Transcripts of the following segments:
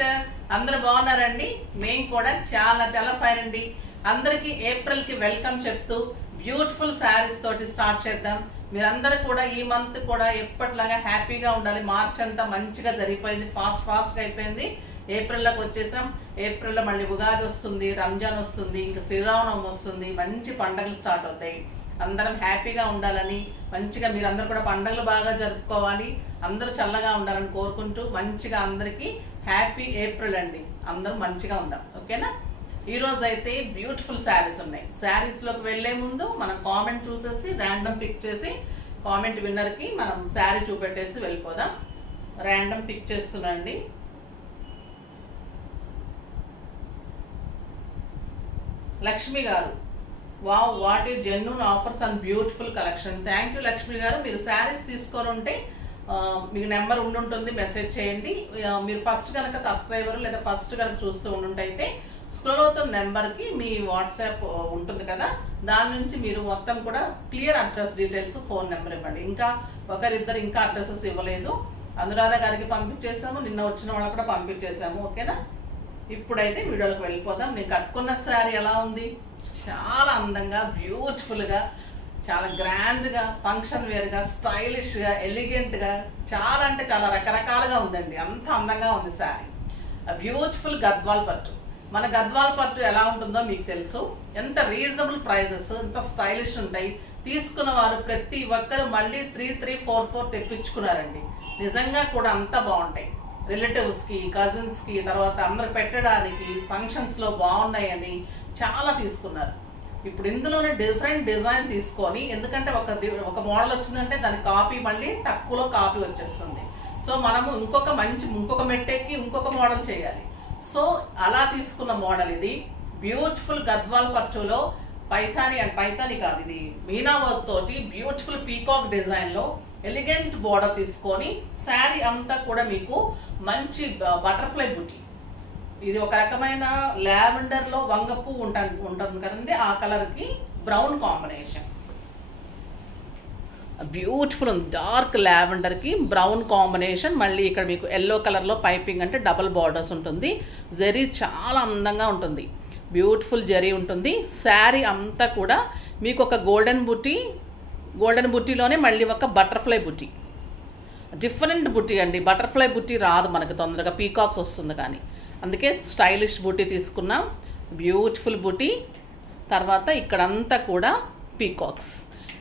Sisters, అందరూ బాగున్నారండి? మేము కూడా చాలా చాలా ఫైన్ అండి. అందరికి ఏప్రిల్ కి వెల్కమ్ చెప్తూ బ్యూటిఫుల్ శారీస్ తోటి స్టార్ట్ చేద్దాం. మీరందరూ కూడా ఈ మంత్ కూడా ఎప్పటిలాగా హ్యాపీగా ఉండాలి. మార్చ్ అంతా మంచిగా జరిగిపోయింది, ఫాస్ట్ గా అయిపోయింది. ఏప్రిల్లోకి వచ్చేసాం. ఏప్రిల్లో మళ్ళీ ఉగాది వస్తుంది, రంజాన్ వస్తుంది, ఇంకా శ్రీరామనవమి వస్తుంది. మంచి పండుగలు స్టార్ట్ అవుతాయి. అందరం హ్యాపీగా ఉండాలని, మంచిగా మీరందరూ కూడా పండుగలు బాగా జరుపుకోవాలి, అందరూ చల్లగా ఉండాలని కోరుకుంటూ మంచిగా అందరికీ హ్యాపీ ఏప్రిల్ అండి. అందరూ మంచిగా ఉందాం, ఓకేనా? ఈ రోజు అయితే బ్యూటిఫుల్ శారీస్ ఉన్నాయి. శారీస్ లోకి వెళ్లే ముందు మనం కామెంట్ చూసేసి ర్యాండమ్ పిక్ చేసి కామెంట్ విన్నర్ కి మనం శారీ చూపెట్టేసి వెళ్ళిపోదాం. Random pick చేస్తున్నాండి. లక్ష్మి గారు, wow, what is genuine offers and beautiful collection. Thank you Lakshmi గారు. మీరు శారీస్ తీసుకొని ఉంటే మీకు నెంబర్ ఉండుంటుంది, మెసేజ్ చేయండి. మీరు ఫస్ట్ కనుక సబ్స్క్రైబర్ లేదా ఫస్ట్ కనుక చూస్తూ ఉండుంటైతే స్క్రోల్ అవుతున్న నెంబర్కి మీ వాట్సాప్ ఉంటుంది కదా, దాని నుంచి మీరు మొత్తం కూడా clear address details, phone number ఇవ్వండి. ఇంకా ఒకరిద్దరు ఇంకా అడ్రసెస్ ఇవ్వలేదు. అనురాధ గారికి పంపించేసాము, నిన్న వచ్చిన వాళ్ళకి కూడా పంపించేసాము, ఓకేనా? ఇప్పుడైతే వీడియోకి వెళ్ళిపోదాం. నేను కట్టుకున్న శారీ ఎలా ఉంది? చాలా అందంగా, బ్యూటిఫుల్గా, చాలా గ్రాండ్గా, ఫంక్షన్ వేర్గా, స్టైలిష్గా, ఎలిగెంట్గా, చాలా అంటే చాలా రకరకాలుగా ఉందండి. అంత అందంగా ఉంది శారీ. బ్యూటిఫుల్ గద్వాల్ పట్టు. మన గద్వాల్ పట్టు ఎలా ఉంటుందో మీకు తెలుసు. ఎంత రీజనబుల్ ప్రైజెస్, ఎంత స్టైలిష్ ఉంటాయి. తీసుకున్న వారు ప్రతి ఒక్కరు మళ్ళీ 3-4 తెప్పించుకున్నారండి. నిజంగా కూడా అంత బాగుంటాయి. రిలేటివ్స్కి, కజిన్స్కి, తర్వాత అందరు పెట్టడానికి, ఫంక్షన్స్లో బాగున్నాయని చాలా తీసుకున్నారు. ఇప్పుడు ఇందులోనే డిఫరెంట్ డిజైన్ తీసుకొని, ఎందుకంటే ఒక మోడల్ వచ్చిందంటే దాని కాపీ మళ్ళీ తక్కువలో కాపీ వచ్చేస్తుంది. సో మనము ఇంకొక మెట్టెక్కి ఇంకొక మోడల్ చేయాలి. సో అలా తీసుకున్న మోడల్ ఇది. బ్యూటిఫుల్ గద్వాల్ పట్టులో పైథానీ కాదు, ఇది మీనా వర్క్ తోటి బ్యూటిఫుల్ పీకాక్ డిజైన్ లో ఎలిగెంట్ బోర్డర్ తీసుకొని శారీ అంతా కూడా మీకు మంచి బటర్ఫ్లై బుటీ. ఇది ఒక రకమైన లావెండర్ లో వంగపు ఉంటుంది కదండి, ఆ కలర్ కి బ్రౌన్ కాంబినేషన్. బ్యూటిఫుల్ ఉంది. డార్క్ లావెండర్ కి బ్రౌన్ కాంబినేషన్. మళ్ళీ ఇక్కడ మీకు ఎల్లో కలర్ లో పైపింగ్, అంటే డబుల్ బార్డర్స్ ఉంటుంది. జరీ చాలా అందంగా ఉంటుంది. బ్యూటిఫుల్ జరీ ఉంటుంది. శారీ అంతా కూడా మీకు ఒక గోల్డెన్ బుట్టీలోనే మళ్ళీ ఒక బటర్ఫ్లై బుట్టి. డిఫరెంట్ బుట్టి అండి. బటర్ఫ్లై బుట్టి రాదు మనకు తొందరగా, పీకాక్స్ వస్తుంది కానీ. అందుకే స్టైలిష్ బుట్టి తీసుకున్నాం. బ్యూటిఫుల్ బుట్టి. తర్వాత ఇక్కడంతా కూడా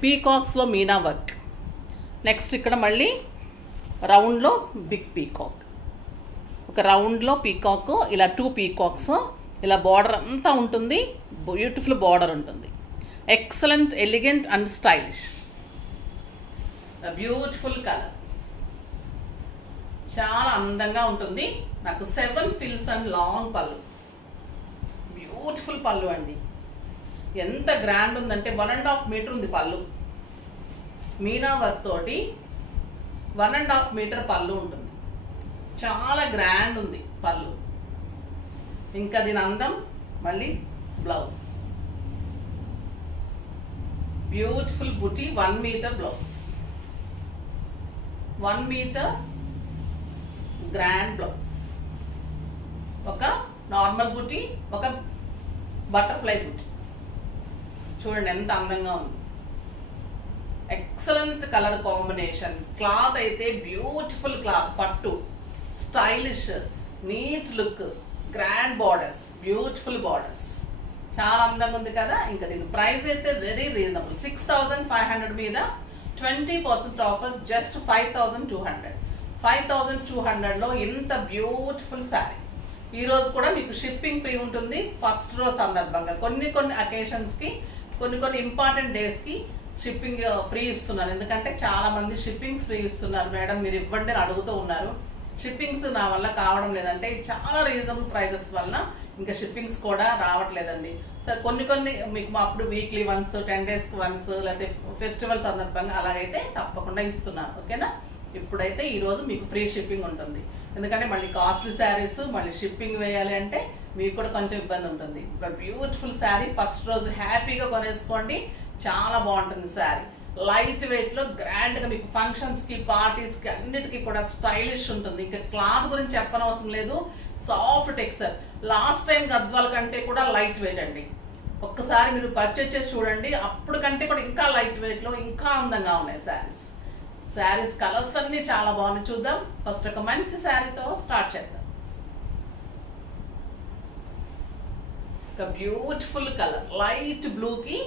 పీకాక్స్లో మీనా వర్క్. నెక్స్ట్ ఇక్కడ మళ్ళీ రౌండ్లో బిగ్ పీకాక్. ఒక రౌండ్లో పీకాక్, ఇలా 2 పీకాక్స్, ఇలా బార్డర్ అంతా ఉంటుంది. బ్యూటిఫుల్ బార్డర్ ఉంటుంది. Excellent, elegant and stylish. Beautiful colour, చాలా అందంగా ఉంటుంది. నాకు 7 ఫిల్స్ అండ్ లాంగ్ పళ్ళు. బ్యూటిఫుల్ పళ్ళు అండి. ఎంత గ్రాండ్ ఉందంటే 1.5 మీటర్ ఉంది పళ్ళు. మీనా వర్క్ తోటి 1.5 మీటర్ పళ్ళు ఉంటుంది. చాలా గ్రాండ్ ఉంది పళ్ళు. ఇంకా దీని అందం. మళ్ళీ బ్లౌజ్, బ్యూటిఫుల్ బుటీ, 1 metre blouse, 1 metre grand blouse. ఒక నార్మల్ బుటీ, ఒక బటర్ఫ్లై బుటీ. చూడండి ఎంత అందంగా ఉంది. Excellent colour combination. క్లాత్ అయితే బ్యూటిఫుల్ క్లాత్, పట్టు, stylish, neat look, grand borders, beautiful borders. చాలా అందంగా ఉంది కదా. ఇంకా దీని ప్రైస్ అయితే వెరీ రీజనబుల్. 6500 మీద 20% ఆఫర్, జస్ట్ 5200. 5200లో ఇంత బ్యూటిఫుల్ శారీ. ఈ రోజు కూడా మీకు షిప్పింగ్ ఫ్రీ ఉంటుంది. ఫస్ట్ రోజు సందర్భంగా కొన్ని అకేషన్స్కి, కొన్ని ఇంపార్టెంట్ డేస్కి షిప్పింగ్ ఫ్రీ ఇస్తున్నారు. ఎందుకంటే చాలా మంది షిప్పింగ్స్ ఫ్రీ ఇస్తున్నారు మేడం, మీరు ఇవ్వండి అని అడుగుతూ ఉన్నారు. షిప్పింగ్స్ నా వల్ల కావడం లేదంటే చాలా రీజనబుల్ ప్రైజెస్ వలన ఇంకా షిప్పింగ్స్ కూడా రావట్లేదండి. సో కొన్ని మీకు అప్పుడు వీక్లీ వన్స్, 10 డేస్కి వన్స్, లేకపోతే ఫెస్టివల్ సందర్భంగా అలాగైతే తప్పకుండా ఇస్తున్నాను, ఓకేనా? ఇప్పుడైతే ఈరోజు మీకు ఫ్రీ షిప్పింగ్ ఉంటుంది. ఎందుకంటే మళ్ళీ కాస్ట్లీ శారీస్ మళ్ళీ షిప్పింగ్ వేయాలి అంటే మీకు కూడా కొంచెం ఇబ్బంది ఉంటుంది. బ్యూటిఫుల్ శారీ. ఫస్ట్ రోజు హ్యాపీగా కొనేసుకోండి. చాలా బాగుంటుంది శారీ. లైట్ వెయిట్ లో గ్రాండ్ గా మీకు ఫంక్షన్స్ కి పార్టీస్ కి అన్నిటికీ కూడా స్టైలిష్ ఉంటుంది. ఇంకా క్లాత్ గురించి చెప్పనవసరం లేదు, soft texture. Last time Gadwal కంటే కూడా లైట్ వెయిట్ అండి. ఒక్కసారి మీరు పర్చేజ్ చేసి చూడండి, అప్పుడు కంటే కూడా ఇంకా లైట్ వెయిట్ లో ఇంకా అందంగా ఉన్నాయి శారీస్ కలర్స్ అన్ని చాలా బాగున్నాయి. చూద్దాం. ఫస్ట్ ఒక మంచి శారీతో స్టార్ట్ చేద్దాం. ఒక బ్యూటిఫుల్ కలర్ లైట్ బ్లూ కి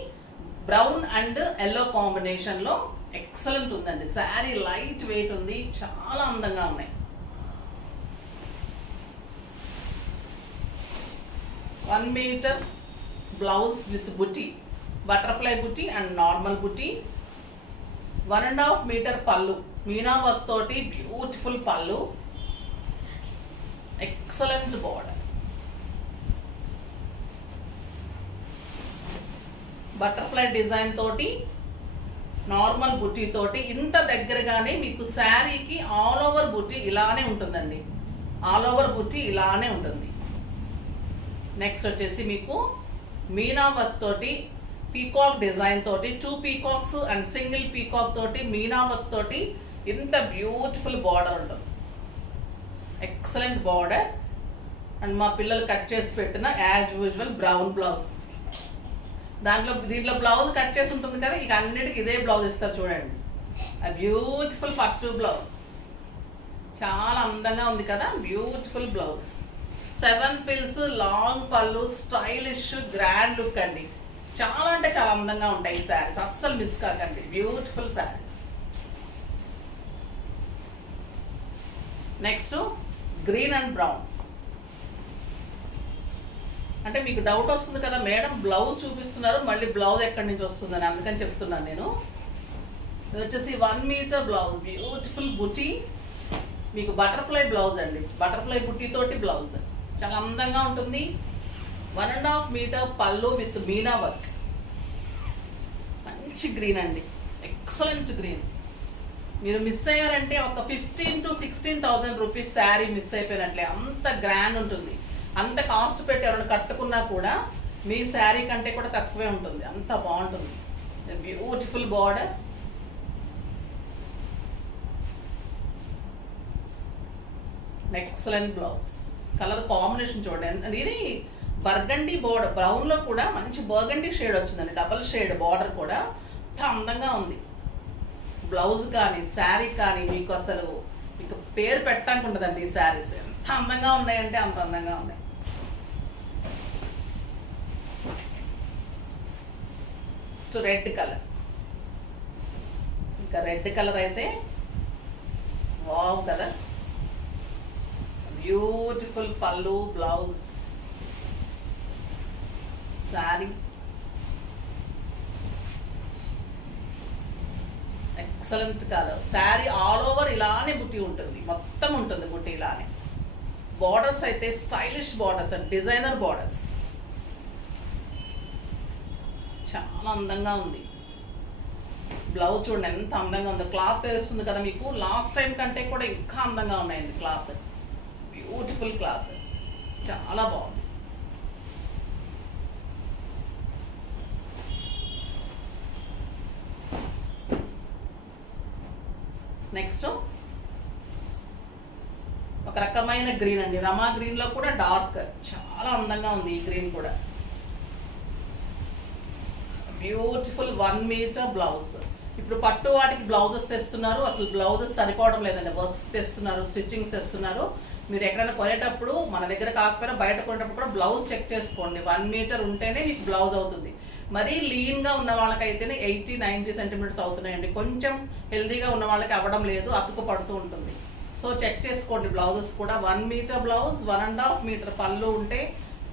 బ్రౌన్ అండ్ ఎల్లో కాంబినేషన్ లో ఎక్సలెంట్ ఉందండి. శారీ లైట్ వెయిట్ ఉంది, చాలా అందంగా ఉన్నాయి. One metre blouse with buti, butterfly buti and normal buti. 1.5 metre పళ్ళు, మీనా వర్క్ తోటి బ్యూటిఫుల్ పళ్ళు, ఎక్సలెంట్ బోర్డర్. బటర్ఫ్లై డిజైన్ తోటి నార్మల్ బుటీ తోటి ఇంత దగ్గరగానే మీకు శారీకి ఆల్ ఓవర్ బుటీ ఇలానే ఉంటుందండి. ఆల్ ఓవర్ బుటీ ఇలానే ఉంటుంది. నెక్స్ట్ వచ్చేసి మీకు మీనా వర్క్ తోటి పీకాక్ డిజైన్ తోటి 2 పీకాక్స్ అండ్ సింగిల్ పీకాక్ తోటి మీనా వర్క్ తోటి ఇంత బ్యూటిఫుల్ బార్డర్ ఉంటుంది. Excellent border. అండ్ మా పిల్లలు కట్ చేసి పెట్టిన యాజ్ యూజువల్ బ్రౌన్ బ్లౌజ్. దీంట్లో బ్లౌజ్ కట్ చేసి ఉంటుంది కదా, ఇక అన్నిటికీ ఇదే బ్లౌజ్ ఇస్తారు చూడండి. ఆ బ్యూటిఫుల్ పట్టు బ్లౌజ్ చాలా అందంగా ఉంది కదా, బ్యూటిఫుల్ బ్లౌజ్. 7 ఫిల్స్, లాంగ్ పళ్ళు, స్టైలిష్ గ్రాండ్ లుక్ అండి. చాలా అంటే చాలా అందంగా ఉంటాయి ఈ శారీస్, అస్సలు మిస్ కాకండి. Beautiful saris. Next green and brown. అంటే మీకు డౌట్ వస్తుంది కదా, మేడం బ్లౌజ్ చూపిస్తున్నారు మళ్ళీ బ్లౌజ్ ఎక్కడి నుంచి వస్తుందని, అందుకని చెప్తున్నాను నేను. ఇది వచ్చేసి 1 మీటర్ బ్లౌజ్, బ్యూటిఫుల్ బుటీ, మీకు బటర్ఫ్లై బ్లౌజ్ అండి. బటర్ఫ్లై బుటీ తోటి బ్లౌజ్ చాలా అందంగా ఉంటుంది. 1.5 మీటర్ పళ్ళు విత్ మీనా వర్క్. మంచి గ్రీన్ అండి, ఎక్సలెంట్ గ్రీన్. మీరు మిస్ అయ్యారంటే ఒక 15,000 to 16,000 రూపీస్ శారీ మిస్ అయిపోయినట్లే. అంత గ్రాండ్ ఉంటుంది. అంత కాస్ట్ పెట్టి ఎవరైనా కట్టుకున్నా కూడా మీ శారీ కంటే కూడా తక్కువే ఉంటుంది, అంత బాగుంటుంది. Beautiful border. Excellent blouse. Colour combination చూడండి, ఇది బర్గండీ బోర్డర్, బ్రౌన్ లో కూడా మంచి బర్గండీ షేడ్ వచ్చిందండి, డబల్ షేడ్ బార్డర్ కూడా అంత అందంగా ఉంది. బ్లౌజ్ కానీ శారీ కానీ మీకు అసలు మీకు పేరు పెట్టడానికి ఉండదండి. ఈ శారీస్ ఎంత అందంగా ఉన్నాయంటే అంత అందంగా ఉన్నాయి. రెడ్ కలర్, ఇంకా రెడ్ కలర్ అయితే వావ్ కదా, బ్యూటిఫుల్ పళ్ళు, blouse, sari excellent colour. Sari all over ఇలానే బుట్టి ఉంటుంది, మొత్తం ఉంటుంది బుట్టి ఇలానే. బార్డర్స్ అయితే స్టైలిష్ బార్డర్స్, డిజైనర్ బార్డర్స్, చాలా అందంగా ఉంది. బ్లౌజ్ చూడండి ఎంత అందంగా ఉంది. క్లాత్ వేస్తుంది కదా మీకు, లాస్ట్ టైం కంటే కూడా ఇంకా అందంగా ఉన్నాయండి క్లాత్. బ్యూటిఫుల్ క్లాత్, చాలా బాగుంది. నెక్స్ట్ ఒక రకమైన గ్రీన్ అండి, రమా గ్రీన్ లో కూడా డార్క్, చాలా అందంగా ఉంది ఈ గ్రీన్ కూడా. Beautiful 1 metre blouse. ఇప్పుడు పట్టు వాటికి బ్లౌజెస్ తెస్తున్నారు, అసలు బ్లౌజెస్ సరిపోవడం లేదండి. వర్క్స్ తెస్తున్నారు, స్టిచ్చింగ్స్ తెస్తున్నారు. మీరు ఎక్కడైనా కొనేటప్పుడు మన దగ్గర కాకపోయినా బయట కొనేటప్పుడు కూడా బ్లౌజ్ చెక్ చేసుకోండి. 1 మీటర్ ఉంటేనే మీకు బ్లౌజ్ అవుతుంది. మరీ లీన్ గా ఉన్న వాళ్ళకైతేనే 80-90 సెంటీమీటర్స్ అవుతున్నాయండి. కొంచెం హెల్దీగా ఉన్న వాళ్ళకి అవ్వడం లేదు, అతుకు పడుతూ ఉంటుంది. సో చెక్ చేసుకోండి బ్లౌజెస్ కూడా. 1 మీటర్ బ్లౌజ్, 1.5 మీటర్ పళ్ళు ఉంటే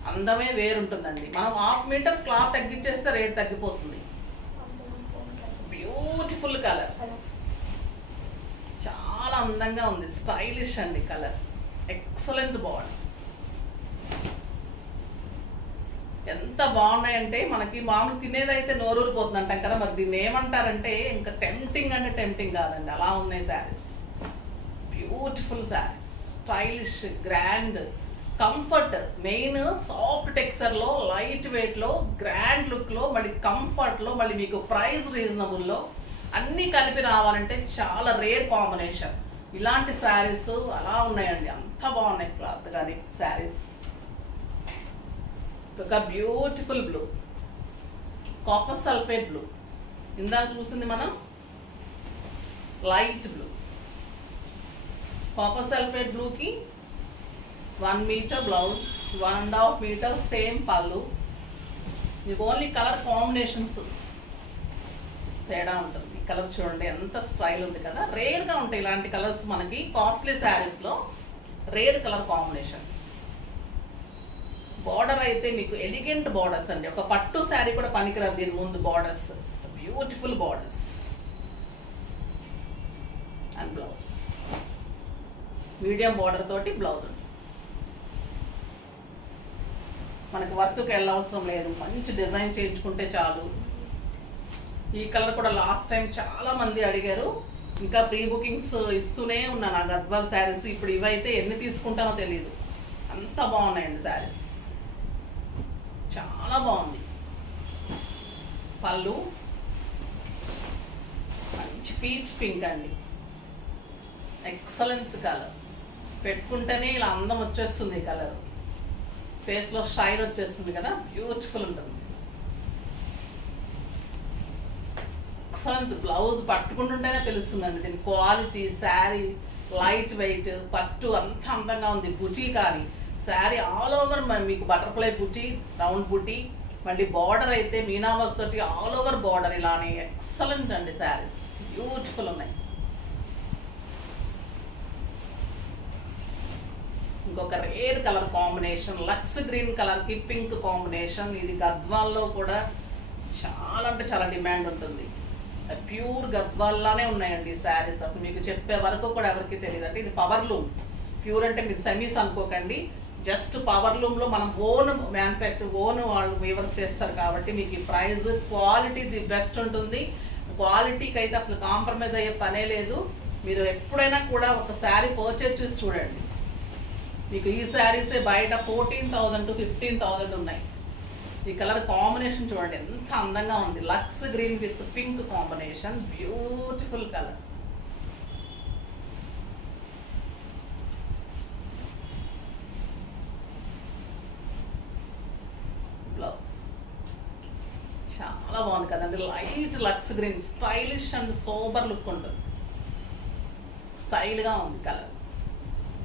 అందమే వేరుంటుందండి. మనం 1/2 మీటర్ క్లాత్ తగ్గించేస్తే రేట్ తగ్గిపోతుంది. బ్యూటిఫుల్ కలర్, చాలా అందంగా ఉంది, స్టైలిష్ అండి కలర్, ఎక్సలెంట్ బాగుంది. ఎంత బాగున్నాయంటే మనకి మామూలు తినేదైతే నోరూరిపోతుంది అంటాం కదా, మరి దీన్ని ఏమంటారంటే ఇంకా టెంప్టింగ్ అంటే టెంప్టింగ్ కాదండి, అలా ఉన్నాయి saris. Beautiful saris, stylish, grand, comfort. Main soft texture లో, లైట్ వెయిట్ లో, గ్రాండ్ లుక్ లో, మళ్ళీ కంఫర్ట్ లో, మళ్ళీ మీకు ప్రైస్ రీజనబుల్ లో అన్నీ కలిపి రావాలంటే చాలా రేర్ కాంబినేషన్. ఇలాంటి శారీస్ అలా ఉన్నాయండి, అంత బాగున్నాయి క్లాత్ కానీ శారీస్. ఒక beautiful blue, copper sulphate blue, ఇందాక చూసింది మనం లైట్ బ్లూ. కాపర్ సల్ఫేట్ బ్లూకి 1 మీటర్ బ్లౌజ్, 1.5 మీటర్ సేమ్ పళ్ళు. మీకు ఓన్లీ కలర్ కాంబినేషన్స్ తేడా ఉంటుంది. ఈ కలర్ చూడండి ఎంత స్టైల్ ఉంది కదా. రేర్గా ఉంటాయి ఇలాంటి కలర్స్ మనకి కాస్ట్లీ శారీస్లో, రేర్ కలర్ కాంబినేషన్స్. బార్డర్ అయితే మీకు ఎలిగెంట్ బార్డర్స్ అండి, ఒక పట్టు శారీ కూడా పనికిరాదు దీని ముందు. Borders beautiful borders and blouse medium border తోటి బ్లౌజ్ ఉంది. మనకు వర్క్కి వెళ్ళవసరం లేదు, మంచి డిజైన్ చేయించుకుంటే చాలు. ఈ కలర్ కూడా లాస్ట్ టైం చాలా మంది అడిగారు, ఇంకా ప్రీ బుకింగ్స్ ఇస్తూనే ఉన్నాను ఆ గద్వాల్ శారీస్. ఇప్పుడు ఇవైతే ఎన్ని తీసుకుంటానో తెలియదు, అంత బాగున్నాయండి శారీస్, చాలా బాగుంది. పళ్ళు మంచి పీచ్ పింక్ అండి, ఎక్సలెంట్ కలర్. పెట్టుకుంటేనే ఇలా అందం వచ్చేస్తుంది, ఈ కలర్ ఫేస్లో షైన్ వచ్చేస్తుంది కదా, బ్యూటిఫుల్ ఉంటుంది. ఎక్సలెంట్ బ్లౌజ్ పట్టుకుంటుంటేనే తెలుస్తుందండి దీని క్వాలిటీ. శారీ లైట్ వెయిట్, పట్టు అంత అందంగా ఉంది. బుటీ కానీ శారీ ఆల్ ఓవర్ మీకు బటర్ఫ్లై బుటీ, రౌండ్ బుటీ, మళ్ళీ బార్డర్ అయితే మీనా వర్క్ తోటి ఆల్ ఓవర్ బార్డర్ ఇలానే. ఎక్సలెంట్ అండి శారీస్, బ్యూటిఫుల్ ఉన్నాయి. ఇంకొక rare colour combination, lux green colour కి పింక్ కాంబినేషన్. ఇది గద్వాల్లో కూడా చాలా అంటే చాలా డిమాండ్ ఉంటుంది. ప్యూర్ గద్వాల్లానే ఉన్నాయండి శారీస్, అసలు మీకు చెప్పే వరకు కూడా ఎవరికి తెలియదు. అంటే ఇది పవర్ లూమ్, ప్యూర్ అంటే మీరు సెమీస్ అనుకోకండి, జస్ట్ పవర్ లూమ్లో మనం ఓన్ మ్యానుఫ్యాక్చర్, ఓన్ వాళ్ళు వీవర్స్ చేస్తారు కాబట్టి మీకు ఈ ప్రైస్ క్వాలిటీ ది బెస్ట్ ఉంటుంది. క్వాలిటీకి అయితే అసలు కాంప్రమైజ్ అయ్యే పనే లేదు. మీరు ఎప్పుడైనా కూడా ఒక శారీ పర్చేజ్ చూసి చూడండి, మీకు ఈ శారీసే బయట 14,000 to 15,000 ఉన్నాయి. ఈ కలర్ కాంబినేషన్ చూడండి ఎంత అందంగా ఉంది, lux green with pink combination, beautiful colour. Blouse చాలా బాగుంది కదండి, light lux green, stylish and sober look ఉంటుంది, స్టైల్గా ఉంది colour.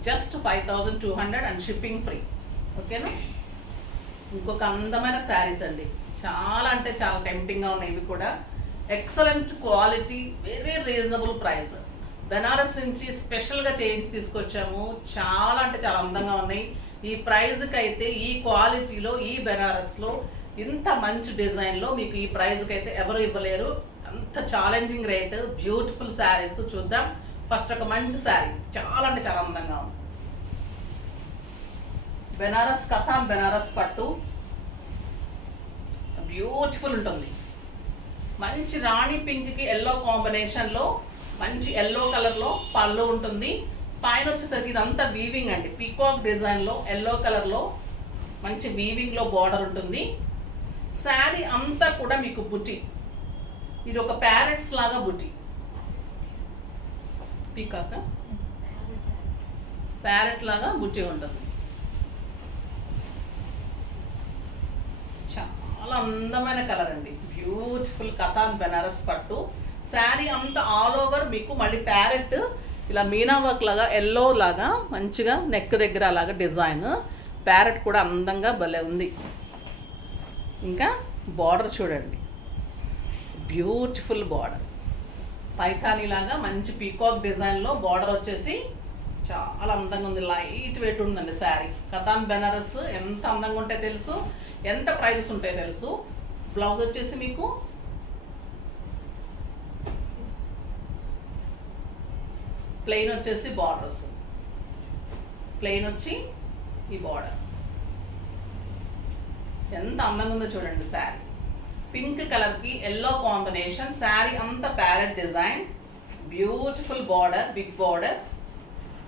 Just 5,200 and shipping free. ఓకేనా. ఇంకొక అందమైన శారీస్ అండి, చాలా అంటే చాలా టెంప్టింగ్గా ఉన్నాయి ఇవి కూడా. Excellent quality, very reasonable price. Banaras నుంచి స్పెషల్గా చేయించి తీసుకొచ్చాము, చాలా అంటే చాలా అందంగా ఉన్నాయి. ఈ ప్రైజ్కి అయితే, ఈ క్వాలిటీలో, ఈ బెనారస్లో, ఇంత మంచి డిజైన్లో మీకు ఈ ప్రైజ్కి అయితే ఎవరు ఇవ్వలేరు. అంత ఛాలెంజింగ్ రేట్, బ్యూటిఫుల్ శారీస్ చూద్దాం. ఫస్ట్ ఒక మంచి శారీ, చాలా అంటే చాలా అందంగా ఉంది. బెనారస్ కథాన్ బెనారస్ పట్టు, బ్యూటిఫుల్ ఉంటుంది. మంచి రాణి పింక్కి ఎల్లో కాంబినేషన్లో, మంచి ఎల్లో కలర్లో పళ్ళు ఉంటుంది. పైన వచ్చేసరికి ఇదంతా వీవింగ్ అండి, పీకాక్ డిజైన్లో ఎల్లో కలర్లో మంచి వీవింగ్లో బార్డర్ ఉంటుంది. శారీ అంతా కూడా మీకు బుటీ, ఇది ఒక ప్యారెట్స్ లాగా బుటీ, పీకాక్ ప్యారెట్ లాగా బుటీ ఉంటుంది. చాలా అందమైన కలర్ అండి, బ్యూటిఫుల్ కథాన్ బెనారస్ పట్టు. శారీ అంతా ఆల్ ఓవర్ మీకు మళ్ళీ ప్యారెట్ ఇలా మీనా వర్క్ లాగా, ఎల్లో లాగా మంచిగా నెక్ దగ్గర అలాగా డిజైన్. ప్యారెట్ కూడా అందంగా భలే ఉంది. ఇంకా బార్డర్ చూడండి, బ్యూటిఫుల్ బార్డర్, పైథానీ లాగా మంచి పీకాక్ డిజైన్లో బార్డర్ వచ్చేసి చాలా అందంగా ఉంది. లైట్ వెయిట్ ఉందండి శారీ. కథాన్ బెనారస్ ఎంత అందంగా ఉంటే తెలుసు, ఎంత ప్రైజెస్ ఉంటాయో తెలుసు. బ్లౌజ్ వచ్చేసి మీకు ప్లెయిన్ వచ్చేసి బార్డర్స్, ప్లెయిన్ వచ్చి ఈ బార్డర్ ఎంత అందంగా ఉందో చూడండి శారీ. పింక్ కలర్కి ఎల్లో కాంబినేషన్, శారీ అంతా parrot design, beautiful border, big border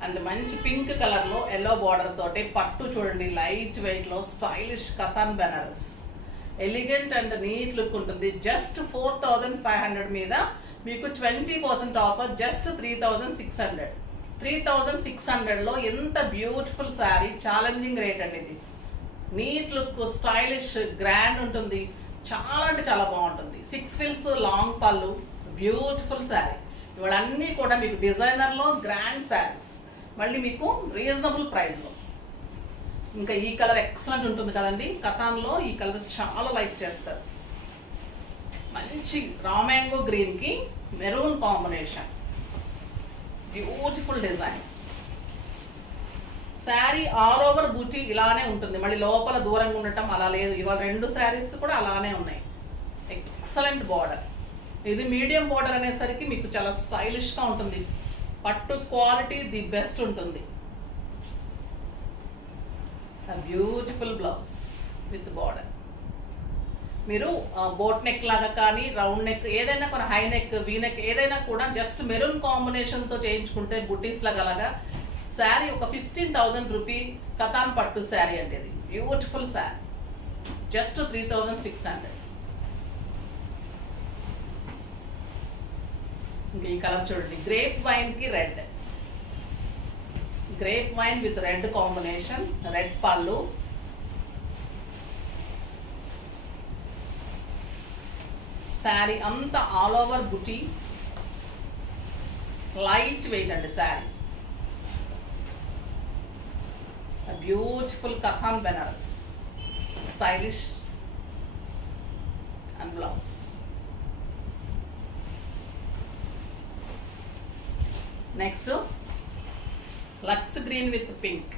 and మంచి పింక్ కలర్లో ఎల్లో బార్డర్ తోటి పట్టు చూడండి, లైట్ వెయిట్లో stylish katan Banaras, elegant and neat look ఉంటుంది. జస్ట్ 4,500 మీద మీకు 20% ఆఫర్ జస్ట్ 3600. 3600లో ఎంత బ్యూటిఫుల్ శారీ, ఛాలెంజింగ్ రేట్ అండి ఇది. నీట్ లుక్, స్టైలిష్, గ్రాండ్ ఉంటుంది. చాలా అంటే చాలా బాగుంటుంది. 6 ఫిల్స్ లాంగ్ పళ్ళు, బ్యూటిఫుల్ శారీ. ఇవాళ అన్నీ కూడా మీకు డిజైనర్లో గ్రాండ్ శారీస్, మళ్ళీ మీకు రీజనబుల్ ప్రైస్లో. ఇంకా ఈ కలర్ ఎక్సలెంట్ ఉంటుంది కదండి. కథాన్లో ఈ కలర్ చాలా లైక్ చేస్తారు. మంచి రామ్యాంగో గ్రీన్కి maroon combination, beautiful design. Sari all over buti ఇలానే ఉంటుంది, మళ్ళీ లోపల దూరంగా ఉండటం అలా లేదు. ఇవాళ 2 శారీస్ కూడా అలానే ఉన్నాయి. Excellent border. ఇది మీడియం బార్డర్ అనేసరికి మీకు చాలా స్టైలిష్గా ఉంటుంది. పట్టు క్వాలిటీ ది బెస్ట్ ఉంటుంది. Beautiful blouse with border. మీరు బోట్ నెక్ లాగా కానీ, రౌండ్ నెక్, ఏదైనా కొన్ని హై నెక్, వీ నెక్, ఏదైనా కూడా జస్ట్ మెరూన్ కాంబినేషన్తో చేయించుకుంటే బుటీస్ లాగా అలాగా శారీ ఒక 15,000 రూపీ కథాన్ పట్టు శారీ అండి. ఇది బ్యూటిఫుల్ శారీ, జస్ట్ 3600. ఇంకా ఈ కలర్ చూడండి, గ్రేప్ వైన్ కి red, grape wine with red combination, red పళ్ళు. శారీ అంతా all over buti, light weight అండి sari. Beautiful katan Banaras, stylish and blouse. Next lux green with pink.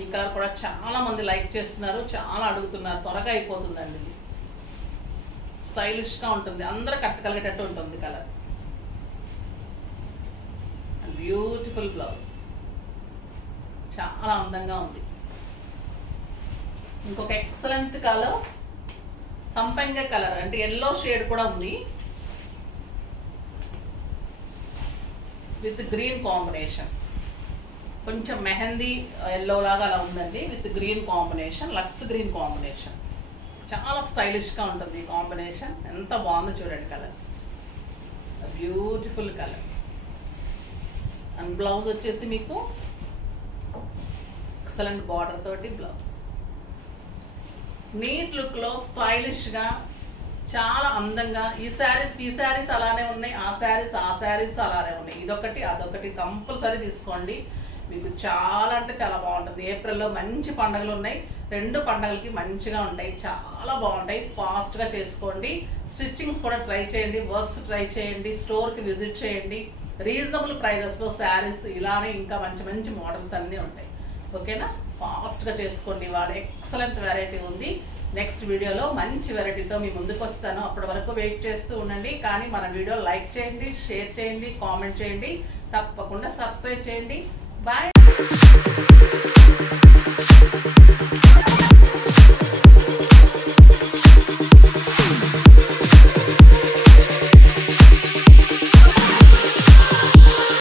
ఈ కలర్ కూడా చాలా మంది లైక్ చేస్తున్నారు, చాలా అడుగుతున్నారు. త్వరగా అయిపోతుందండి. ఇది స్టైలిష్గా ఉంటుంది, అందరూ కట్టగలిగేటట్టు ఉంటుంది కలర్. బ్యూటిఫుల్ బ్లౌజ్, చాలా అందంగా ఉంది. ఇంకొక ఎక్సలెంట్ కలర్, సంపంగ కలర్ అంటే ఎల్లో షేడ్ కూడా ఉంది, విత్ గ్రీన్ కాంబినేషన్. కొంచెం మెహందీ ఎల్లో లాగా అలా ఉందండి, with green combination, lux green combination. చాలా స్టైలిష్గా ఉంటుంది ఈ కాంబినేషన్. ఎంత బాగుందో చూడండి colour, beautiful colour. And blouse వచ్చేసి మీకు ఎక్సలెంట్ బార్డర్ తోటి బ్లౌజ్. నీట్ లుక్లో స్టైలిష్గా, చాలా అందంగా. ఈ శారీస్ అలానే ఉన్నాయి, ఆ శారీస్ అలానే ఉన్నాయి. ఇదొకటి అదొకటి కంపల్సరీ తీసుకోండి, మీకు చాలా అంటే చాలా బాగుంటుంది. ఏప్రిల్లో మంచి పండుగలు ఉన్నాయి, 2 పండుగలకి మంచిగా ఉంటాయి, చాలా బాగుంటాయి. ఫాస్ట్గా చేసుకోండి. స్టిచ్చింగ్స్ కూడా ట్రై చేయండి, వర్క్స్ ట్రై చేయండి, స్టోర్కి విజిట్ చేయండి. రీజనబుల్ ప్రైజెస్లో శారీస్ ఇలానే ఇంకా మంచి మంచి మోడల్స్ అన్నీ ఉంటాయి. ఓకేనా, ఫాస్ట్గా చేసుకోండి. వాళ్ళ ఎక్సలెంట్ వెరైటీ ఉంది. నెక్స్ట్ వీడియోలో మంచి వెరైటీతో మీ ముందుకు వస్తాను. అప్పటి వరకు వెయిట్ చేస్తూ ఉండండి. కానీ మన వీడియో లైక్ చేయండి, షేర్ చేయండి, కామెంట్ చేయండి, తప్పకుండా సబ్స్క్రైబ్ చేయండి. బాయ్.